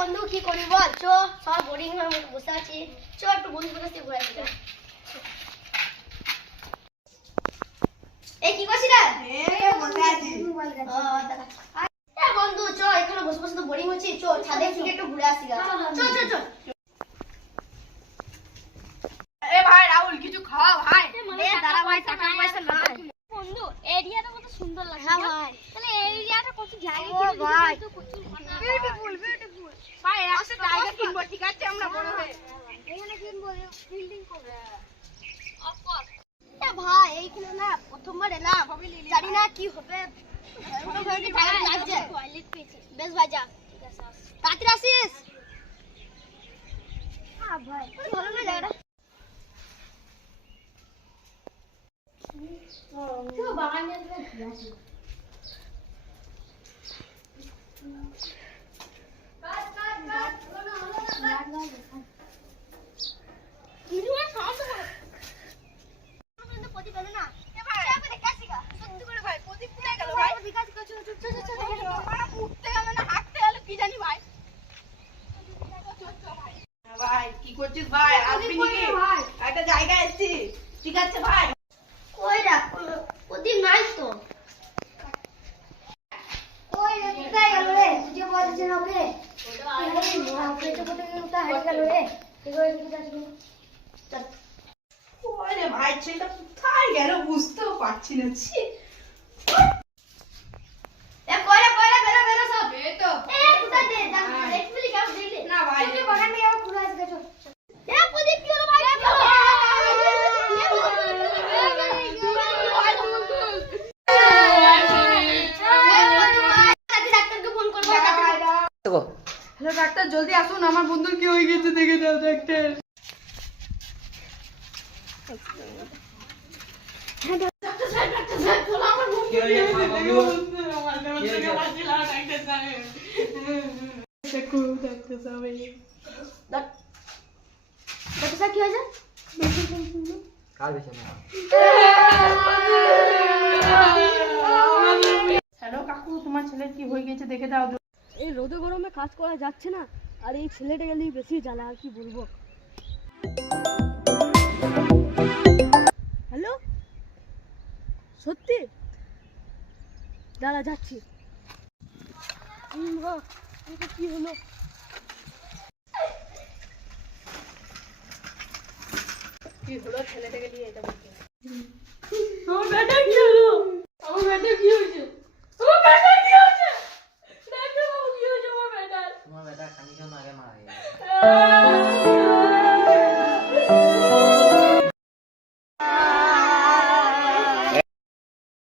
বন্ধু কি করি বল, চ সব বোরিং হয়ে বসে আছি, চ একটু বন্ধুদের কাছে ঘুরে আসি। এই কি করছিস রে? বসে আছি। বন্ধু চ, এখানে বসে বসে তো বোরিং হচ্ছে, চ ছাদে থেকে একটু ঘুরে আসি। চ চ চ। এ ভাই রাহুল কিছু খাওয়া ভাই। দাঁড়া ভাই, টাকা পয়সা না। বন্ধু এরিয়াটা কত সুন্দর লাগছে। হ্যাঁ ভাই, তাহলে এরিয়াটা কত জায়গা ও ভাই, বিউটিফুল বিউটিফুল। ভাই একটা জায়গা কিনবো, ঠিক আছে আমরা বড় হয়ে। এখানে কিনবো বিল্ডিং করব। অফকোর্স। ভাই এইখানে না প্রথমবার এলাম, জানি না কি হবে, লাগছে। টয়লেট পেয়েছি। বেশ ভাই যা, ঠিক আছে আস। তাড়াতাড়ি আসিস। হ্যাঁ ভাই। ভালো না জায়গাটা। বাগানে ঘুরে আসি। ভাই কি করছিস ভাই? আসবি নাকি? একটা জায়গা এসেছি, ঠিক আছে ভাই। কই রাখ প্রদীপ নাই তো। ওই রে কোথায় গেল রে? তুই বলছিস না ওকে? ওকে তো কোথায় গেল, তা হারিয়ে গেল রে। এগো এদিকে আসবি। চল। ওরে ভাই ছেলেটা কোথায় গেল বুঝতেও পারছি না। ছি। এ কইরা বেরো বেরো সব। এই তো। এ কোথায় দে দাম দেখবি কেউ দেখলে। না ভাই। তুই বাগান থেকে আবার ঘুরে আসবে চল। এ প্রদীপ কি হলো ভাই? ডাক্তারকে ফোন করবো। হ্যালো ডাক্তার, জলদি আসুন, আমার বন্ধুর কি হয়ে গেছে দেখে দাও ডাক্তার। ডাক্তার কি হয়েছে? হ্যালো কাকু, তোমার ছেলের কি হয়ে গেছে দেখে দাও। এই রোদে গরমে কাজ করা যাচ্ছে না, আর এই ছেলেটা গেলেই বেশি জ্বালা, আর কি বলবো। হ্যালো, সত্যি দাঁড়া যাচ্ছি। কি হলো? কি হলো ছেলেটাকে নিয়ে এটা বলতে? আমার বেটা কি হলো? আমার বেটা কি হয়েছে? আমার বেটা কি হয়েছে? ডাক্তার বাবু কি হয়েছে আমার বেটার? তোমার বেটা খানিকক্ষণ আগে মারা গেছে।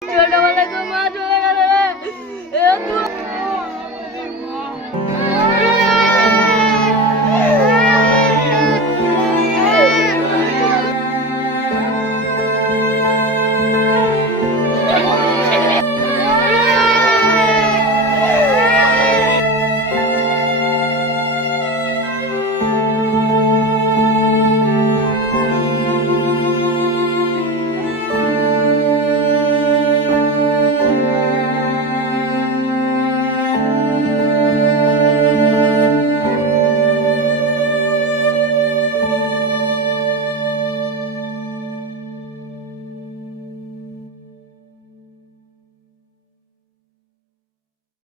ছোটবেলায় তো মা চলে গেল রে।